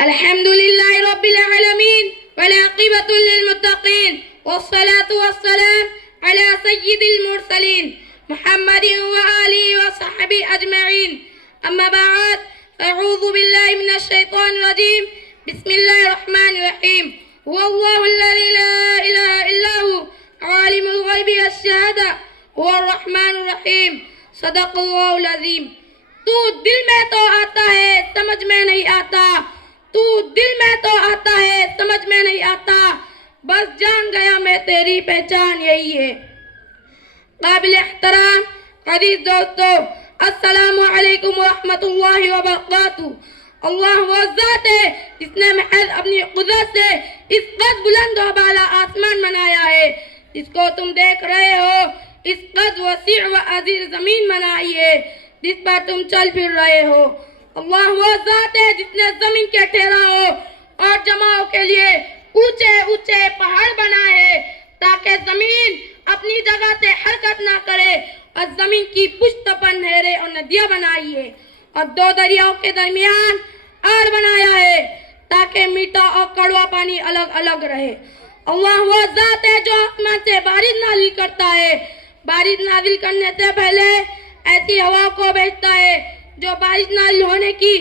الحمد لله رب العالمين والعاقبة للمتقين والصلاة والسلام على سيد المرسلين محمد وآله وصحبه أجمعين. أما بعد، أعوذ بالله من الشيطان الرجيم. بسم الله الرحمن الرحيم. هو الله الذي لا إله إلا هو عالم الغيب والشهادة هو الرحمن الرحيم. صدق اللہ العظیم. تو دل میں تو آتا ہے سمجھ میں نہیں آتا، تو دل میں تو آتا ہے سمجھ میں نہیں آتا، بس جان گیا میں تیری پہچان یہی ہے. قابل احترام عزیز دوستو، السلام علیکم ورحمۃ اللہ وبرکاتہ. اللہ وہ ذات ہے جس نے محض اپنی قدرت سے اس قد بلند و بالا آسمان بنایا ہے جس کو تم دیکھ رہے ہو. اس قد وسیع و عظیم زمین بنائی ہے جس پر تم چل پھر رہے ہو. اللہ وہ ذات ہے جس نے زمین کے ٹھہراؤ اور جماؤ کے لیے اونچے اونچے پہاڑ بنائے ہیں تاکہ زمین اپنی جگہ سے حرکت نہ کرے، اور زمین کی پشت پر نہریں اور ندیاں بنائی ہے، اور دو دریاؤں کے درمیان آڑ بنایا ہے تاکہ میٹھا اور کڑوا پانی الگ الگ رہے. اللہ وہ ذات ہے جو آسمان سے بارش نازل کرتا ہے، بارش نازل کرنے سے پہلے ایسی ہوا کو بھیجتا ہے جو بارش نازل ہونے کی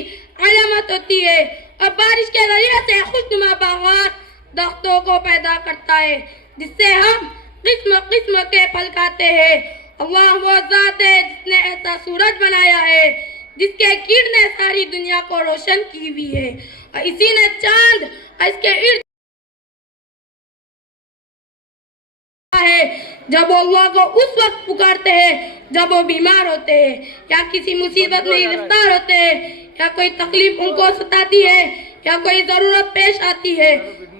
علامت ہوتی ہے، اور بارش کے ذریعے سے خوشنما باغات درختوں کو پیدا کرتا ہے جس سے ہم قسم قسم کے پھل کھاتے ہیں. اللہ وہ ذات ہے جس نے ایسا سورج بنایا ہے جس کے کرنیں ساری دنیا کو روشن کی ہوئی ہے، اور اسی نے چاند اور اس کے ارد ہے جب وہ اللہ کو اس وقت پکارتے ہیں جب وہ بیمار ہوتے ہیں یا کسی مصیبت میں گرفتار ہوتے ہیں یا کوئی تکلیف ان کو ستاتی ہے یا کوئی ضرورت پیش آتی ہے.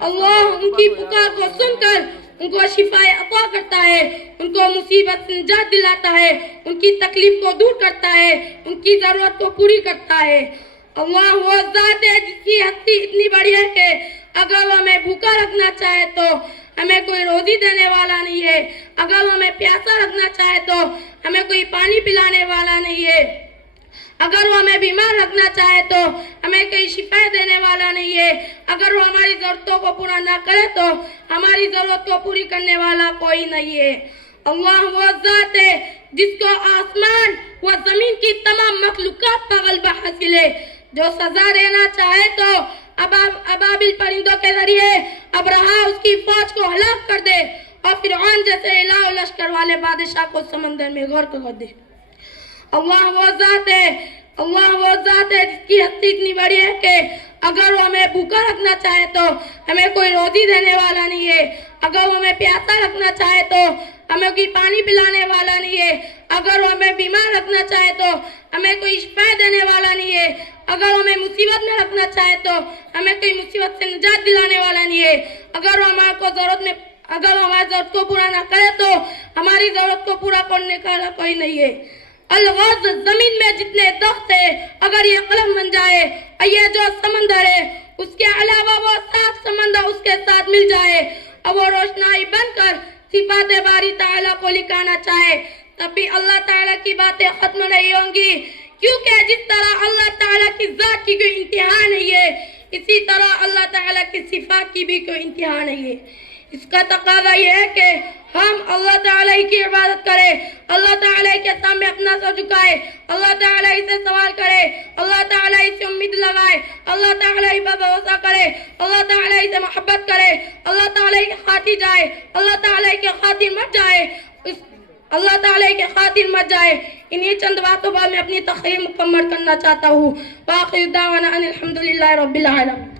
اللہ ان کی پکار کو سن کر ان کو شفا عطا کرتا ہے، ان کو مصیبت سے نجات دلاتا ہے، ان کی تکلیف کو دور کرتا ہے، ان کی ضرورت کو پوری کرتا ہے. اللہ وہ ذات ہے جس کی ہستی اتنی بڑی ہے کہ اگر وہ ہمیں بھوکا رکھنا چاہے تو ہمیں کوئی روزی دینے والا نہیں ہے، اگر وہ ہمیں پیاسا رکھنا چاہے تو ہمیں کوئی پانی پلانے والا نہیں ہے، اگر وہ ہمیں بیمار رکھنا چاہے تو ہمیں کوئی شفا دینے والا نہیں ہے، اگر وہ ہماری ضرورتوں کو پورا نہ کرے تو ہماری ضرورت کو پوری کرنے والا کوئی نہیں ہے. اللہ وہ ذات ہے جس کو آسمان و زمین کی تمام مخلوقات پر غلبہ حاصل ہے، جو سزا دینا چاہے تو ابابل پرندوں کے ذریعے ابرہا اس کی فوج کو ہلاک کر دے اور فرعون جیسے الہ و لشکر والے بادشاہ کو سمندر میں غرق کر دے. اللہ وہ ذات ہے جس کی ہستی اتنی بڑی ہے کہ اگر وہ ہمیں بھوکا رکھنا چاہے تو ہمیں کوئی روزی دینے والا نہیں ہے، اگر وہ ہمیں پیاسا رکھنا چاہے تو ہمیں کوئی پانی پلانے والا نہیں ہے، اگر وہ ہمیں بیمار رکھنا چاہے تو ہمیں کوئی شفا دینے والا نہیں ہے، اگر وہ ہمیں مصیبت میں رکھنا چاہے تو ہمیں کوئی مصیبت سے نجات دلانے والا نہیں ہے، اگر وہ ہماری ضرورت کو پورا نہ کرے تو ہماری ضرورت کو پورا کرنے والا کوئی نہیں ہے. الغرض زمین میں جتنے درخت ہے اگر یہ قلم بن جائے اور یہ جو سمندر ہے اس کے علاوہ وہ صاف سمندر اس کے ساتھ مل جائے اور وہ روشنائی بن کر صفات باری تعالیٰ کو لکھانا چاہے تب بھی اللہ تعالیٰ کی باتیں ختم نہیں ہوں گی، کیونکہ جس طرح اللہ تعالیٰ کی ذات کی کوئی انتہا نہیں ہے اسی طرح اللہ تعالیٰ کی صفات کی بھی کوئی انتہا نہیں ہے. اس کا تقاضا یہ ہے کہ ہم اللہ تعالیٰ کی عبادت کریں، اللہ تعالیٰ کے سامنے اپنا سر جھکائے، اللہ تعالیٰ سے سوال کرے، اللہ تعالیٰ سے امید لگائے، اللہ تعالیٰ پر بھروسہ کرے، اللہ تعالیٰ سے محبت کرے، اللہ تعالیٰ کے خاطر جائے، اللہ تعالیٰ کے خاطر مت جائے، اللہ تعالیٰ کے خاطر مت جائے. انہی چند باتوں پر میں اپنی تقریر مکمل کرنا چاہتا ہوں. وآخر دعوانا ان الحمدللہ رب العالمین.